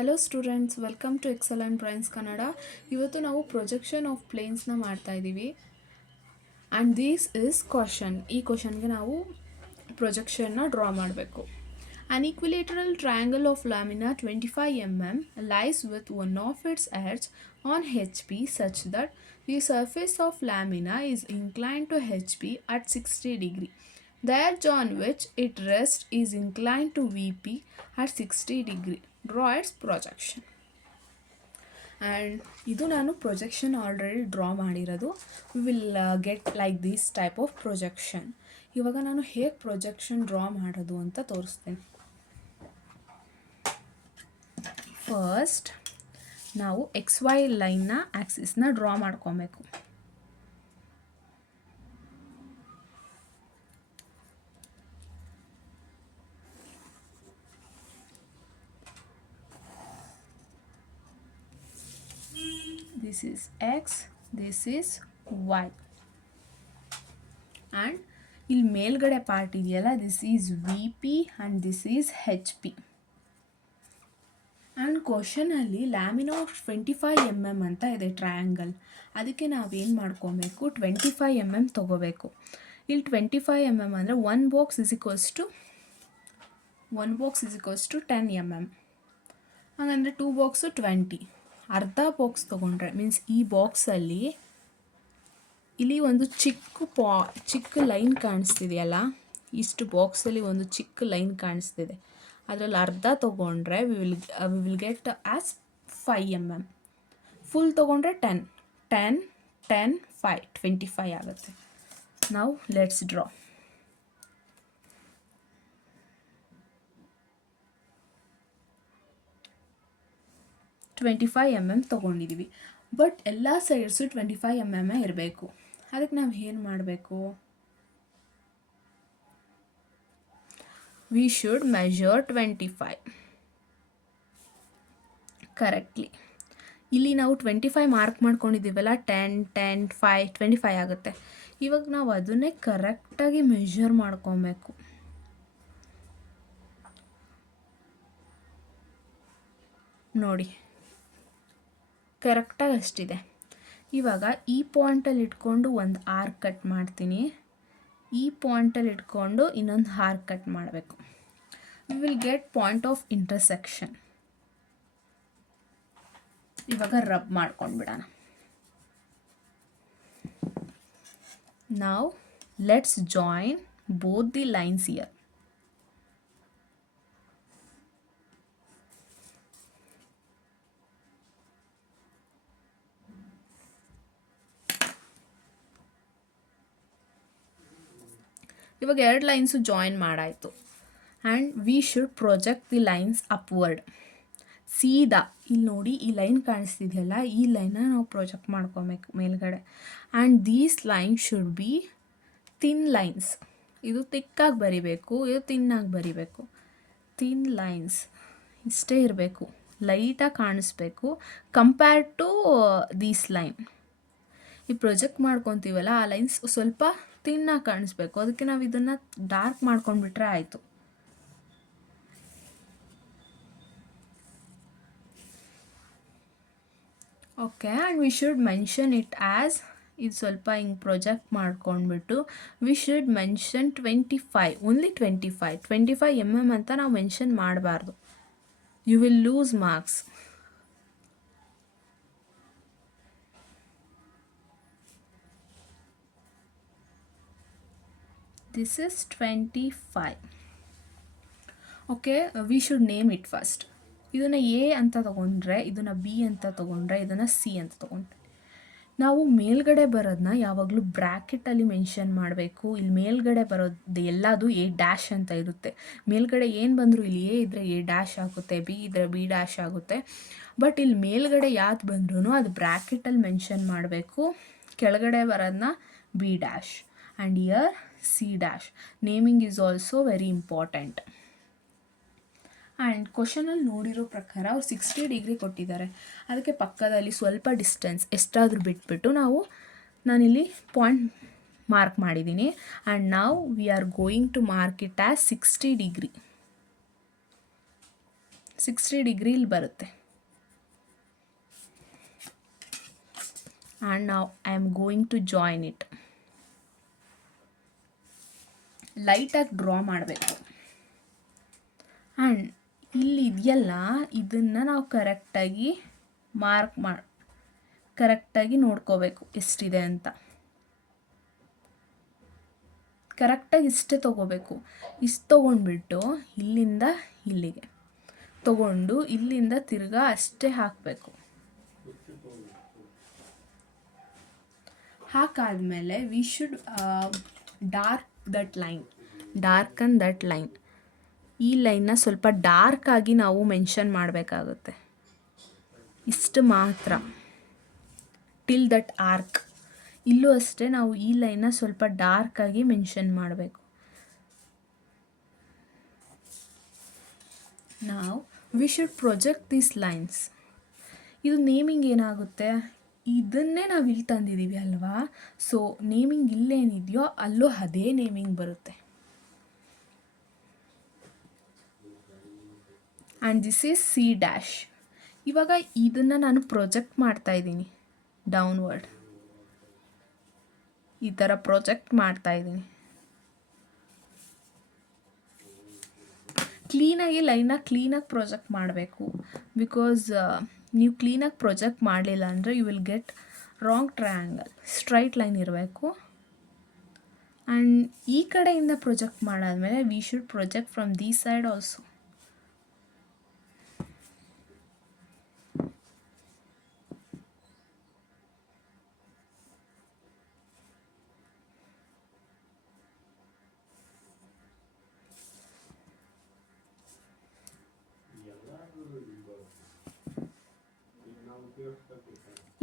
Hello students, welcome to excellent drawings Kannada. ಇವತ್ತು ನಾವು projection of ಪ್ಲೇನ್ಸ್ನ ಮಾಡ್ತಾ ಇದ್ದೀವಿ. And this is question. ಈ ಕ್ವಶನ್ಗೆ ನಾವು ಪ್ರೊಜೆಕ್ಷನ್ನ ಡ್ರಾ ಮಾಡಬೇಕು. An equilateral triangle of lamina 25 mm lies with one of its edges on HP such that the surface of lamina is inclined to HP at 60 degree. The edge on which it rests is inclined to VP at 60 degree. Draw its projection. And ಇದು ನಾನು projection already draw ಮಾಡಿರೋದು. V will get like this type of projection. ಇವಾಗ ನಾನು ಹೇಗೆ projection draw ಮಾಡೋದು ಅಂತ ತೋರಿಸ್ತೀನಿ. First ನಾವು XY ಲೈನ್ನ ಆ್ಯಕ್ಸಿಸ್ನ ಡ್ರಾ ಮಾಡ್ಕೊಬೇಕು. This is X, this is Y. And ಇಲ್ಲಿ ಮೇಲ್ಗಡೆ ಪಾರ್ಟ್ ಇದೆಯಲ್ಲ, this is VP and this is HP. And ಕ್ವಶನಲ್ಲಿ ಲ್ಯಾಮಿನಾ ಆಫ್ 25 mm ಅಂತ ಇದೆ ಟ್ರಯಾಂಗಲ್. ಅದಕ್ಕೆ ನಾವೇನು ಮಾಡ್ಕೊಬೇಕು, 25 mm ತೊಗೋಬೇಕು. ಇಲ್ಲಿ 25 mm ಅಂದರೆ one box is equals to 10 mm. ಹಾಗಂದರೆ 2 ಬಾಕ್ಸು 20. ಅರ್ಧ ಬಾಕ್ಸ್ ತೊಗೊಂಡ್ರೆ ಮೀನ್ಸ್ ಈ ಬಾಕ್ಸಲ್ಲಿ ಇಲ್ಲಿ ಒಂದು ಚಿಕ್ಕ ಲೈನ್ ಕಾಣಿಸ್ತಿದೆಯಲ್ಲ, ಇಷ್ಟು ಬಾಕ್ಸಲ್ಲಿ ಒಂದು ಚಿಕ್ಕ ಲೈನ್ ಕಾಣಿಸ್ತಿದೆ. ಅದರಲ್ಲಿ ಅರ್ಧ ತೊಗೊಂಡ್ರೆ V will get as 5 mm. Full ತೊಗೊಂಡ್ರೆ 10, 5, 25 ಆಗುತ್ತೆ. ನಾವು ಲೆಟ್ಸ್ ಡ್ರಾ. $25 mm ತೊಗೊಂಡಿದ್ದೀವಿ. ಬಟ್ ಎಲ್ಲ ಸೈಡ್ಸು 25 mm ಇರಬೇಕು. ಅದಕ್ಕೆ ನಾವು ಏನು ಮಾಡಬೇಕು, ವಿ ಶುಡ್ ಮೆಜರ್ 25 ಕರೆಕ್ಟ್ಲಿ. ಇಲ್ಲಿ ನಾವು 25 ಮಾರ್ಕ್ ಮಾಡ್ಕೊಂಡಿದ್ದೀವಲ್ಲ, 10, 5, 25 ಆಗುತ್ತೆ. ಇವಾಗ ನಾವು ಅದನ್ನೇ ಕರೆಕ್ಟಾಗಿ ಮೆಜರ್ ಮಾಡ್ಕೊಬೇಕು. ನೋಡಿ, ಕರೆಕ್ಟಾಗಿ ಅಷ್ಟಿದೆ. ಇವಾಗ ಈ ಪಾಯಿಂಟಲ್ಲಿ ಇಟ್ಕೊಂಡು ಒಂದು ಆರ್ಕ್ ಕಟ್ ಮಾಡ್ತೀನಿ. ಈ ಪಾಯಿಂಟಲ್ಲಿ ಇಟ್ಕೊಂಡು ಇನ್ನೊಂದು ಆರ್ಕ್ ಕಟ್ ಮಾಡಬೇಕು. We will get point of intersection. ಇವಾಗ ರಬ್ ಮಾಡ್ಕೊಂಡು ಬಿಡೋಣ. ನಾವು let's join both the lines here. ಇವಾಗ 2 ಲೈನ್ಸು ಜಾಯಿನ್ ಮಾಡಾಯಿತು. And we should project the lines upward. ಸೀದಾ ಇಲ್ಲಿ ನೋಡಿ, ಈ ಲೈನ್ ಕಾಣಿಸ್ತಿದೆಯಲ್ಲ, ಈ ಲೈನ್ನ ನಾವು ಪ್ರೊಜೆಕ್ಟ್ ಮಾಡ್ಕೊಬೇಕು ಮೇಲ್ಗಡೆ. And these line should be thin lines. ಇದು ತಿಕ್ಕಾಗಿ ಬರಿಬೇಕು, ಇದು ತಿನ್ನಾಗಿ ಬರಿಬೇಕು. ಥಿನ್ ಲೈನ್ಸ್ ಇಷ್ಟೇ ಇರಬೇಕು, ಲೈಟಾಗಿ ಕಾಣಿಸ್ಬೇಕು ಕಂಪೇರ್ ಟು ದೀಸ್ ಲೈನ್. ಈ ಪ್ರೊಜೆಕ್ಟ್ ಮಾಡ್ಕೊತೀವಲ್ಲ, ಆ ಲೈನ್ಸ್ ಸ್ವಲ್ಪ ತಿನ್ನಾಗಿ ಕಾಣಿಸ್ಬೇಕು. ಅದಕ್ಕೆ ನಾವು ಇದನ್ನು ಡಾರ್ಕ್ ಮಾಡ್ಕೊಂಡ್ಬಿಟ್ರೆ ಆಯಿತು. Okay, and we should mention it as, ಇದು ಸ್ವಲ್ಪ ಹಿಂಗೆ ಪ್ರೊಜೆಕ್ಟ್ ಮಾಡ್ಕೊಂಡ್ಬಿಟ್ಟು we should mention 25, only 25 mm ಅಂತ ನಾವು ಮೆನ್ಷನ್ ಮಾಡಬಾರ್ದು. You will lose marks. This is 25. Okay, we should name it first. ಇದನ್ನು A ಅಂತ ತೊಗೊಂಡ್ರೆ, ಇದನ್ನು B ಅಂತ ತೊಗೊಂಡ್ರೆ, ಇದನ್ನು C ಅಂತ ತೊಗೊಂಡ್ರೆ. ನಾವು ಮೇಲ್ಗಡೆ ಬರೋದನ್ನ ಯಾವಾಗಲೂ ಬ್ರ್ಯಾಕೆಟಲ್ಲಿ ಮೆನ್ಷನ್ ಮಾಡಬೇಕು. ಇಲ್ಲಿ ಮೇಲ್ಗಡೆ ಬರೋದು ಎಲ್ಲದು A' ಅಂತ ಇರುತ್ತೆ. ಮೇಲ್ಗಡೆ ಏನು ಬಂದರೂ ಇಲ್ಲಿ A ಇದ್ದರೆ A' ಆಗುತ್ತೆ, B ಇದ್ದರೆ B' ಆಗುತ್ತೆ. ಬಟ್ ಇಲ್ಲಿ ಮೇಲ್ಗಡೆ ಯಾವ್ದು ಬಂದ್ರೂ ಅದು ಬ್ರ್ಯಾಕೆಟಲ್ಲಿ ಮೆನ್ಷನ್ ಮಾಡಬೇಕು. ಕೆಳಗಡೆ ಬರೋದನ್ನ B'. And here C'. Naming is also very important. And ಕ್ವಶನಲ್ಲಿ ನೋಡಿರೋ ಪ್ರಕಾರ ಅವ್ರು 60 ಡಿಗ್ರಿ ಕೊಟ್ಟಿದ್ದಾರೆ. ಅದಕ್ಕೆ ಪಕ್ಕದಲ್ಲಿ ಸ್ವಲ್ಪ ಡಿಸ್ಟೆನ್ಸ್ ಎಷ್ಟಾದರೂ ಬಿಟ್ಬಿಟ್ಟು ನಾನಿಲ್ಲಿ ಪಾಯಿಂಟ್ ಮಾರ್ಕ್ ಮಾಡಿದ್ದೀನಿ. ಆ್ಯಂಡ್ ನಾವು we are going to mark it as 60 degree. 60 degree ಇಲ್ಲಿ ಬರುತ್ತೆ. ಆ್ಯಂಡ್ ನಾವು I am going to join it. ಲೈಟಾಗಿ ಡ್ರಾ ಮಾಡಬೇಕು. ಆ್ಯಂಡ್ ಇಲ್ಲಿ ಇದೆಯಲ್ಲ, ಇದನ್ನು ನಾವು ಕರೆಕ್ಟಾಗಿ ಕರೆಕ್ಟಾಗಿ ನೋಡ್ಕೋಬೇಕು ಎಷ್ಟಿದೆ ಅಂತ. ಕರೆಕ್ಟಾಗಿ ಇಷ್ಟೇ ತೊಗೋಬೇಕು. ಇಷ್ಟು ತೊಗೊಂಡ್ಬಿಟ್ಟು ಇಲ್ಲಿಂದ ಇಲ್ಲಿಗೆ ತೊಗೊಂಡು ಇಲ್ಲಿಂದ ತಿರ್ಗಾ ಅಷ್ಟೇ ಹಾಕಬೇಕು. ಹಾಕಾದ್ಮೇಲೆ we should darken that line. ಈ ಲೈನ್ನ ಸ್ವಲ್ಪ ಡಾರ್ಕಾಗಿ ನಾವು ಮೆನ್ಷನ್ ಮಾಡಬೇಕಾಗುತ್ತೆ. ಇಷ್ಟು ಮಾತ್ರ, ಟಿಲ್ ದಟ್ ಆರ್ಕ್. ಇಲ್ಲೂ ಅಷ್ಟೇ ನಾವು ಈ ಲೈನ್ನ ಸ್ವಲ್ಪ ಡಾರ್ಕಾಗಿ ಮೆನ್ಷನ್ ಮಾಡಬೇಕು. ನಾವು V should project these lines. ಇದು ನೇಮಿಂಗ್ ಏನಾಗುತ್ತೆ, ಇದನ್ನೇ ನಾವು ಇಲ್ಲಿ ತಂದಿದ್ದೀವಿ ಅಲ್ವಾ, ಸೊ ನೇಮಿಂಗ್ ಇಲ್ಲೇನಿದೆಯೋ ಅಲ್ಲೂ ಅದೇ ನೇಮಿಂಗ್ ಬರುತ್ತೆ. And this is C dash. ಇವಾಗ ಇದನ್ನು ನಾನು ಪ್ರೊಜೆಕ್ಟ್ ಮಾಡ್ತಾಯಿದ್ದೀನಿ ಡೌನ್ವರ್ಡ್, ಈ ಥರ ಪ್ರೊಜೆಕ್ಟ್ ಮಾಡ್ತಾಯಿದ್ದೀನಿ. ಕ್ಲೀನಾಗಿ ಕ್ಲೀನಾಗಿ ಪ್ರೊಜೆಕ್ಟ್ ಮಾಡಬೇಕು. ಬಿಕಾಸ್ ನೀವು ಕ್ಲೀನಾಗಿ ಪ್ರೊಜೆಕ್ಟ್ ಮಾಡಲಿಲ್ಲ ಅಂದರೆ you will get wrong triangle. Straight line ಇರಬೇಕು. ಆ್ಯಂಡ್ ಈ ಕಡೆಯಿಂದ ಪ್ರೊಜೆಕ್ಟ್ ಮಾಡಾದಮೇಲೆ we should project from the side also.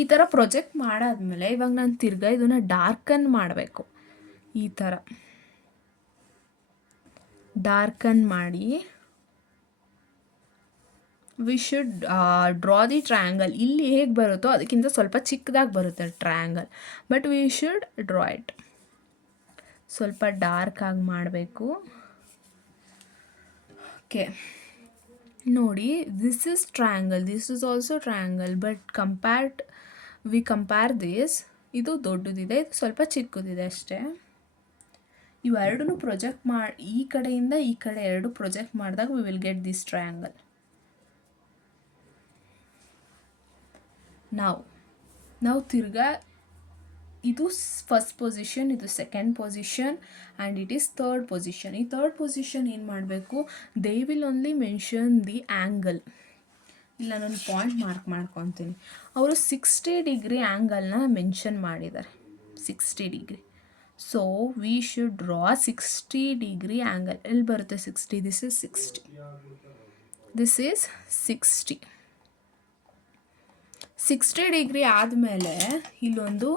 ಈ ಥರ ಪ್ರೊಜೆಕ್ಟ್ ಮಾಡಾದ್ಮೇಲೆ ಇವಾಗ ನಾನು ತಿರ್ಗಾ ಇದನ್ನು ಡಾರ್ಕನ್ ಮಾಡಬೇಕು. ಈ ಥರ ಡಾರ್ಕನ್ ಮಾಡಿ we should draw the triangle. ಇಲ್ಲಿ ಹೇಗೆ ಬರುತ್ತೋ ಅದಕ್ಕಿಂತ ಸ್ವಲ್ಪ ಚಿಕ್ಕದಾಗಿ ಬರುತ್ತೆ triangle, but we should draw it. ಸ್ವಲ್ಪ ಡಾರ್ಕಾಗಿ ಮಾಡಬೇಕು. ಓಕೆ, ನೋಡಿ, this is triangle, this is also triangle, but we compare this. ಇದು ದೊಡ್ಡದಿದೆ, ಇದು ಸ್ವಲ್ಪ ಚಿಕ್ಕದಿದೆ ಅಷ್ಟೇ. ಇವೆರಡೂ ಪ್ರೊಜೆಕ್ಟ್ ಈ ಕಡೆಯಿಂದ ಈ ಕಡೆ ಎರಡು ಪ್ರೊಜೆಕ್ಟ್ ಮಾಡಿದಾಗ V will get this triangle. ನಾವು ತಿರ್ಗಾ ಇದು ಫಸ್ಟ್ ಪೊಸಿಷನ್, ಇದು second position, and it is third position. ಈ ಥರ್ಡ್ ಪೊಸಿಷನ್ ಏನು ಮಾಡಬೇಕು, they will only mention the angle. ಇಲ್ಲ, ನಾನು ಪಾಯಿಂಟ್ ಮಾರ್ಕ್ ಮಾಡ್ಕೊತೀನಿ. ಅವರು 60 ಡಿಗ್ರಿ ಆ್ಯಂಗಲ್ನ ಮೆನ್ಷನ್ ಮಾಡಿದ್ದಾರೆ, 60 degree. So we should draw 60 degree angle. ಎಲ್ಲಿ ಬರುತ್ತೆ 60? This is 60. This is 60. 60 degree ಆದಮೇಲೆ ಇಲ್ಲೊಂದು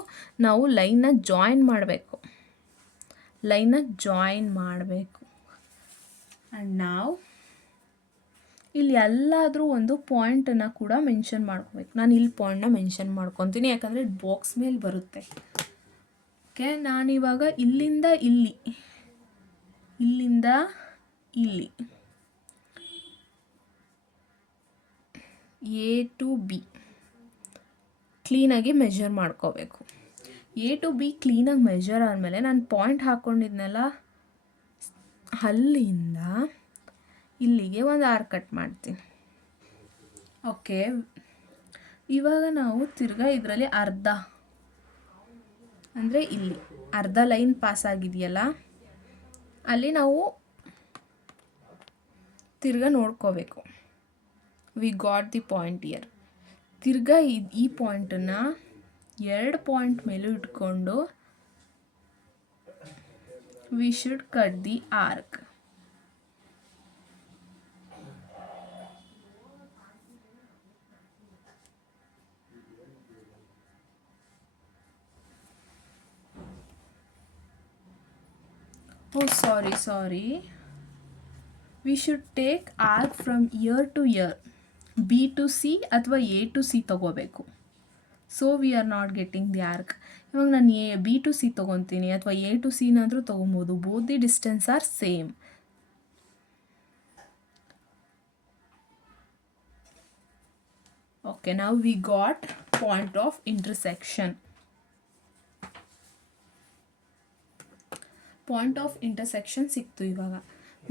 ನಾವು ಲೈನ್ನ ಜಾಯಿನ್ ಮಾಡಬೇಕು. ಆ್ಯಂಡ್ ನಾವು ಇಲ್ಲಿ ಎಲ್ಲಾದರೂ ಒಂದು ಪಾಯಿಂಟನ್ನು ಕೂಡ ಮೆನ್ಷನ್ ಮಾಡ್ಕೋಬೇಕು. ನಾನು ಇಲ್ಲಿ ಪಾಯಿಂಟ್ನ ಮೆನ್ಷನ್ ಮಾಡ್ಕೊತೀನಿ, ಯಾಕಂದರೆ ಬಾಕ್ಸ್ ಮೇಲೆ ಬರುತ್ತೆ. ಓಕೆ, ನಾನಿವಾಗ ಇಲ್ಲಿಂದ ಇಲ್ಲಿ ಎ ಟು ಬಿ ಕ್ಲೀನಾಗಿ ಮೆಜರ್ ಮಾಡ್ಕೋಬೇಕು. ಎ ಟು ಬಿ ಕ್ಲೀನಾಗಿ ಮೆಜರ್ ಆದಮೇಲೆ ನಾನು ಪಾಯಿಂಟ್ ಹಾಕ್ಕೊಂಡಿದ್ನಲ್ಲ, ಅಲ್ಲಿಂದ ಇಲ್ಲಿಗೆ ಒಂದು ಆರ್ಕ್ ಕಟ್ ಮಾಡ್ತೀನಿ. ಓಕೆ, ಇವಾಗ ನಾವು ತಿರ್ಗಾ ಇದರಲ್ಲಿ ಅಂದರೆ ಇಲ್ಲಿ ಅರ್ಧ ಲೈನ್ ಪಾಸ್ ಆಗಿದೆಯಲ್ಲ, ಅಲ್ಲಿ ನಾವು ತಿರ್ಗಾ ನೋಡ್ಕೋಬೇಕು. We got the point here. ತಿರ್ಗಾ ಈ ಪಾಯಿಂಟನ್ನು 2 ಪಾಯಿಂಟ್ ಮೇಲೂ ಇಟ್ಕೊಂಡು we should cut the arc. Sorry. We should take arc from here to here. B to C ಅಥವಾ ಎ ಟು ಸಿ ತೊಗೋಬೇಕು. So we are not getting the arc. ಇವಾಗ ನಾನು B to C ತೊಗೊತೀನಿ ಅಥವಾ A to ಸಿನಾದರೂ ತೊಗೊಬೋದು. Both the distance are same. Okay, now we got point of intersection. Point of intersection ಸಿಕ್ತು. ಇವಾಗ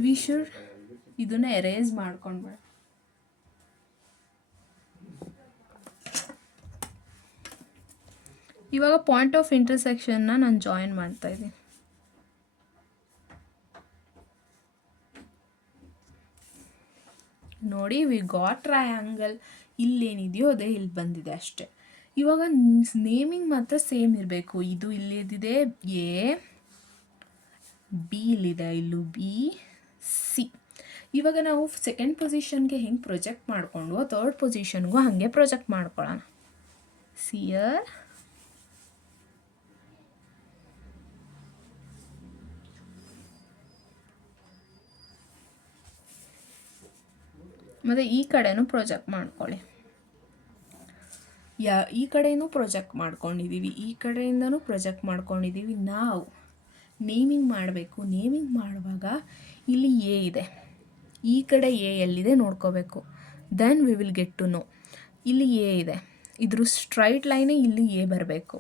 we should ಇದನ್ನ erase ಮಾಡ್ಕೊಂಡ್ಬೇಡ. ಇವಾಗ point of ಇಂಟರ್ಸೆಕ್ಷನ್ನ ನಾನು join ಮಾಡ್ತಾ ಇದ್ದೀನಿ. ನೋಡಿ, ವಿ ಗಾಟ್ ಟ್ರಯಾಂಗಲ್. ಇಲ್ಲೇನಿದೆಯೋ ಅದೇ ಇಲ್ಲಿ ಬಂದಿದೆ ಅಷ್ಟೆ. ಇವಾಗ ನೇಮಿಂಗ್ ಮಾತ್ರ ಸೇಮ್ ಇರಬೇಕು. ಇದು ಇಲ್ಲಿದೆ ಎ, ಬಿ ಇಲ್ಲಿದೆ, ಇಲ್ಲೂ ಬಿ, ಸಿ. ಇವಾಗ ನಾವು ಸೆಕೆಂಡ್ ಪೊಸಿಷನ್ಗೆ ಹೆಂಗೆ ಪ್ರೊಜೆಕ್ಟ್ ಮಾಡಿಕೊಂಡು ಥರ್ಡ್ ಪೊಸಿಷನ್ಗೂ ಹಾಗೆ ಪ್ರೊಜೆಕ್ಟ್ ಮಾಡ್ಕೊಳ್ಳೋಣ. ಸಿಯರ್ ಮತ್ತು ಈ ಕಡೆನೂ ಪ್ರೊಜೆಕ್ಟ್ ಮಾಡ್ಕೊಳ್ಳಿ. ಈ ಕಡೆಯೂ ಪ್ರೊಜೆಕ್ಟ್ ಮಾಡ್ಕೊಂಡಿದ್ದೀವಿ, ಈ ಕಡೆಯಿಂದನೂ ಪ್ರೊಜೆಕ್ಟ್ ಮಾಡ್ಕೊಂಡಿದ್ದೀವಿ. ನಾವು ನೇಮಿಂಗ್ ಮಾಡಬೇಕು. ನೇಮಿಂಗ್ ಮಾಡುವಾಗ ಇಲ್ಲಿ ಎ ಇದೆ, ಈ ಕಡೆ ಎ ಎಲ್ಲಿದೆ ನೋಡ್ಕೋಬೇಕು. Then we will get to know. ಇಲ್ಲಿ ಎ ಇದೆ, ಇದ್ರ ಸ್ಟ್ರೈಟ್ ಲೈನೇ ಇಲ್ಲಿ ಎ ಬರಬೇಕು.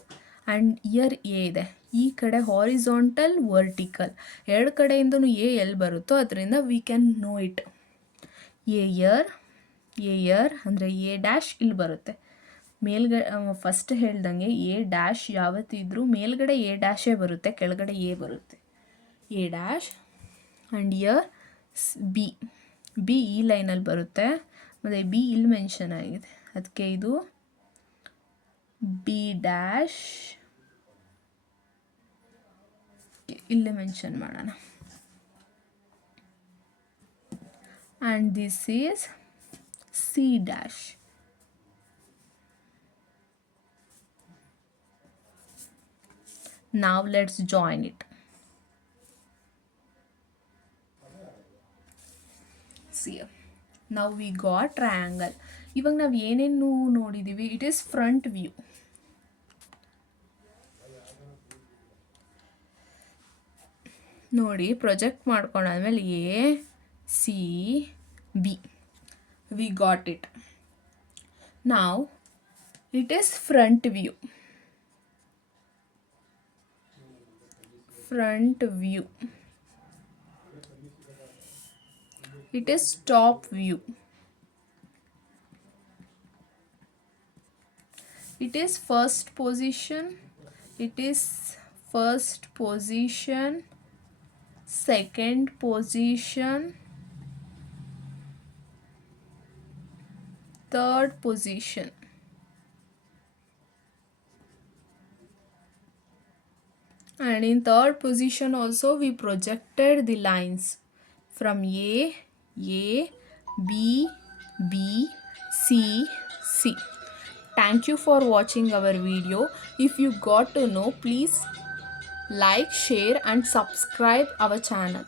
ಆ್ಯಂಡ್ ಇಯರ್ ಎ ಇದೆ, ಈ ಕಡೆ ಹಾರಿಜಾಂಟಲ್, ವರ್ಟಿಕಲ್ ಎರಡು ಕಡೆಯಿಂದನೂ ಎ ಎಲ್ಲಿ ಬರುತ್ತೋ ಅದರಿಂದ we can know it. A here ಅಂದರೆ ಎ ಡ್ಯಾಶ್ ಇಲ್ಲಿ ಬರುತ್ತೆ. ಮೇಲ್ಗಡೆ ಫಸ್ಟ್ ಹೇಳ್ದಂಗೆ ಎ ಡ್ಯಾಶ್ ಯಾವತ್ತಿದ್ರೂ ಮೇಲ್ಗಡೆ ಎ ಡ್ಯಾಶೇ ಬರುತ್ತೆ, ಕೆಳಗಡೆ ಎ ಬರುತ್ತೆ. A dash and year B ಈ ಲೈನಲ್ಲಿ ಬರುತ್ತೆ, ಮತ್ತು ಬಿ ಇಲ್ಲಿ ಮೆನ್ಷನ್ ಆಗಿದೆ, ಅದಕ್ಕೆ ಇದು ಬಿ ಡ್ಯಾಶ್ ಇಲ್ಲೇ ಮೆನ್ಷನ್ ಮಾಡೋಣ. And this is C dash. Now let's join it. See, now we got triangle. ಇವಾಗ ನಾವು ಏನೇನು ನೋಡಿದ್ದೀವಿ, ಇಟ್ ಈಸ್ ಫ್ರಂಟ್ ವ್ಯೂ. ನೋಡಿ, ಪ್ರೊಜೆಕ್ಟ್ ಮಾಡ್ಕೊಂಡಾದ್ಮೇಲೆ A C B, we got it. ನಾವು it is front view. Front view. It is top view. It is first position. It is first position, second position, third position. And in third position also we projected the lines from A, B, C, C. Thank you for watching our video. If you got to know, please like, share and subscribe our channel.